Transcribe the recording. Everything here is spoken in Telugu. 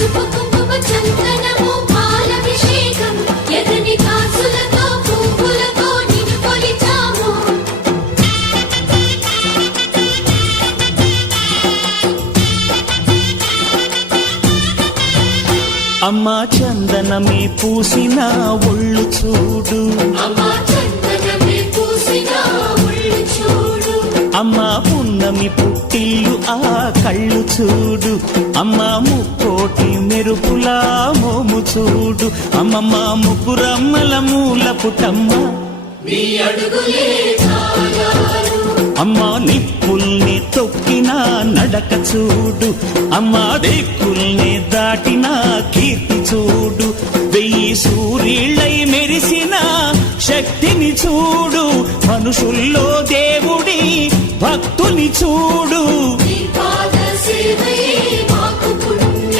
పసుపు కుంకుమ చందనము పాలభిషేకం ఎర్రని కాసులతో పువ్వులతో నిన్ను కొలిచాము. అమ్మా చందనమే పూసిన ఒళ్ళు చూడు, అమ్మా చందనమే పూసిన ఒళ్ళు చూడు, అమ్మా పున్నమి పుట్టిల్లు ఆ కళ్ళు చూడు, అమ్మా ముక్కోటి మెరుపులా మోము చూడు, అమ్మమ్మ ముగ్గురమ్మల మూల పుటమ్మ నీ అడుగులే చాలారు. అమ్మా నిప్పుల్ని తొక్కిన నడక చూడు, అమ్మా దిక్కుల్ని దాటిన కీర్తి చూడు, 1000 సూర్యుళ్ళై మెరిసిన శక్తిని చూడు, మనుషుల్లో దేవుడి భక్తుని చూడు. నీ పాద